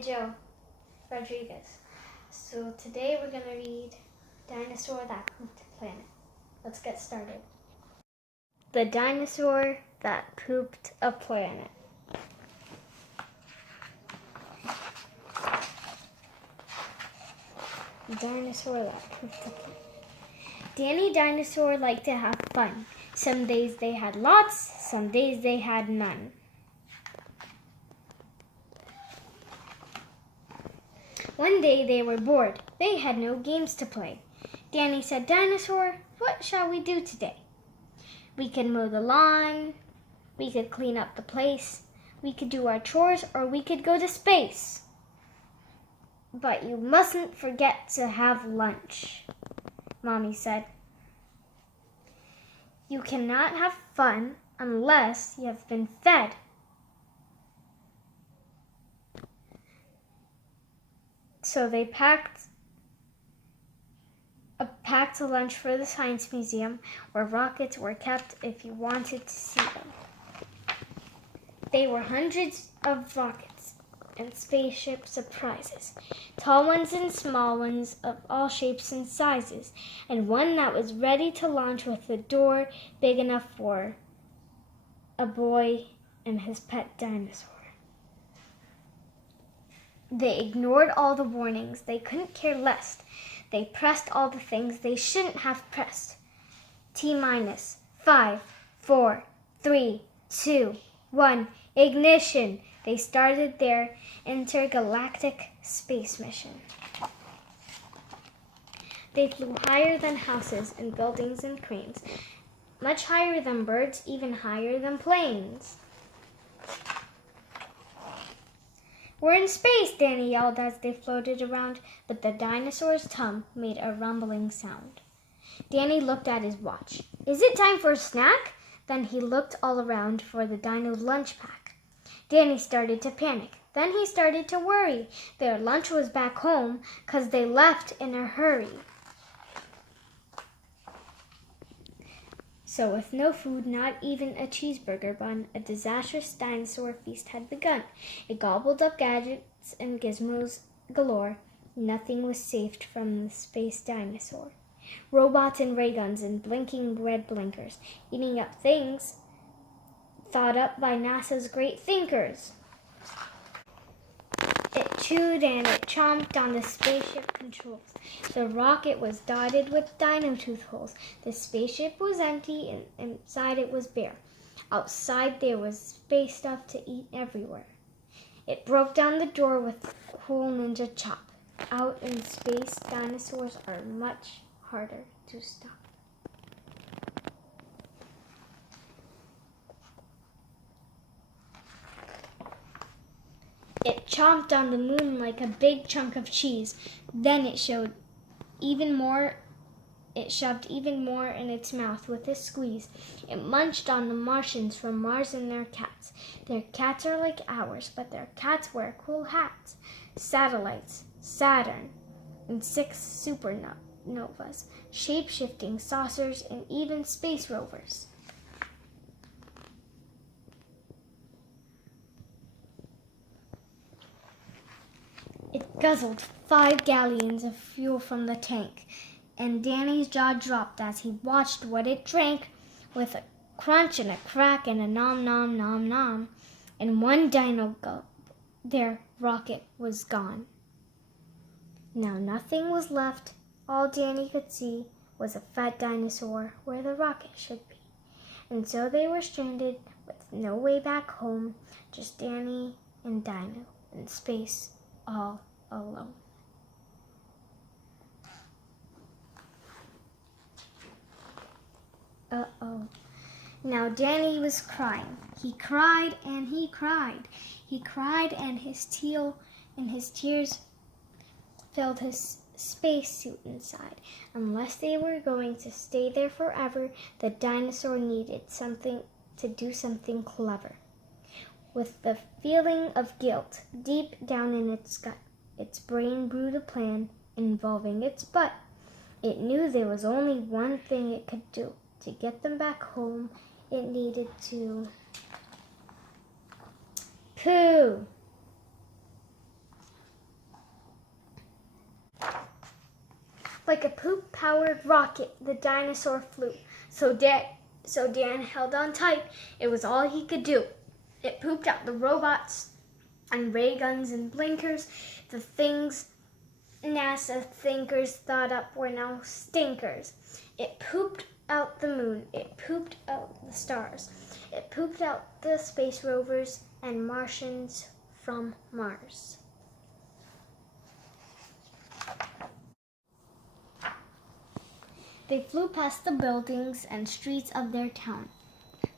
Joe Rodriguez. So today we're going to read Dinosaur That Pooped a Planet. Let's get started. The Dinosaur That Pooped a Planet. The Dinosaur That Pooped a Planet. Danny Dinosaur liked to have fun. Some days they had lots, some days they had none. One day they were bored. They had no games to play. Danny said, "Dinosaur, what shall we do today? We could mow the lawn, we could clean up the place, we could do our chores, or we could go to space. But you mustn't forget to have lunch," Mommy said. "You cannot have fun unless you have been fed." So they packed a lunch for the Science Museum, where rockets were kept if you wanted to see them. There were hundreds of rockets and spaceship surprises, tall ones and small ones of all shapes and sizes, and one that was ready to launch with a door big enough for a boy and his pet dinosaur. They ignored all the warnings. They couldn't care less. They pressed all the things they shouldn't have pressed. T-minus 5, 4, 3, 2, 1, ignition! They started their intergalactic space mission. They flew higher than houses and buildings and cranes, much higher than birds, even higher than planes. "We're in space," Danny yelled as they floated around, but the dinosaur's tongue made a rumbling sound. Danny looked at his watch. "Is it time for a snack?" Then he looked all around for the dino's lunch pack. Danny started to panic. Then he started to worry. Their lunch was back home 'cause they left in a hurry. So with no food, not even a cheeseburger bun, a disastrous dinosaur feast had begun. It gobbled up gadgets and gizmos galore. Nothing was saved from the space dinosaur. Robots and ray guns and blinking red blinkers, eating up things thought up by NASA's great thinkers. It chewed and it chomped on the spaceship controls. The rocket was dotted with dino tooth holes. The spaceship was empty and inside it was bare. Outside there was space stuff to eat everywhere. It broke down the door with a cool ninja chop. Out in space, dinosaurs are much harder to stop. It chomped on the moon like a big chunk of cheese. Then it shoved even more in its mouth with a squeeze. It munched on the Martians from Mars and their cats. Their cats are like ours, but their cats wear cool hats. Satellites, Saturn, and 6 supernovas, shape-shifting saucers, and even space rovers. It guzzled 5 gallons of fuel from the tank, and Danny's jaw dropped as he watched what it drank. With a crunch and a crack and a nom nom nom nom, and one dino gulp, their rocket was gone. Now nothing was left. All Danny could see was a fat dinosaur where the rocket should be. And so they were stranded with no way back home, just Danny and Dino in space, all alone. Uh-oh. Now Danny was crying. He cried and he cried. He cried and his tears filled his spacesuit inside. Unless they were going to stay there forever, the dinosaur needed to do something clever. With the feeling of guilt deep down in its gut, its brain brewed a plan involving its butt. It knew there was only one thing it could do. To get them back home, it needed to poo. Like a poop-powered rocket, the dinosaur flew. So Dan held on tight. It was all he could do. It pooped out the robots and ray guns and blinkers. The things NASA thinkers thought up were now stinkers. It pooped out the moon. It pooped out the stars. It pooped out the space rovers and Martians from Mars. They flew past the buildings and streets of their town,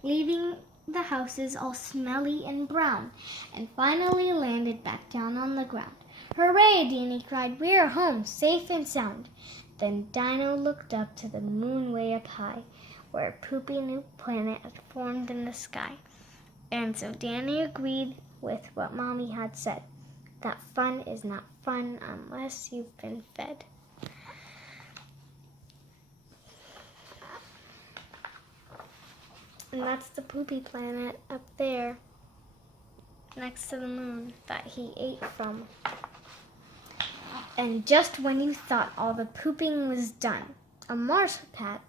leaving the houses all smelly and brown, and finally landed back down on the ground. "Hooray!" Danny cried. "We are home, safe and sound." Then Dino looked up to the moon way up high, where a poopy new planet had formed in the sky. And so Danny agreed with what Mommy had said, that fun is not fun unless you've been fed. And that's the poopy planet up there, next to the moon, that he ate from. And just when you thought all the pooping was done, a marshpat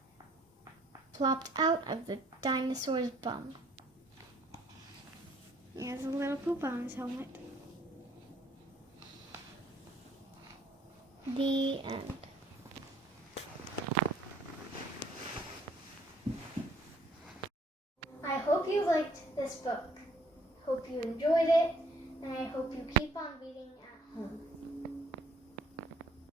plopped out of the dinosaur's bum. He has a little poop on his helmet. The end. I hope you liked this book. Hope you enjoyed it, and I hope you keep on reading at home.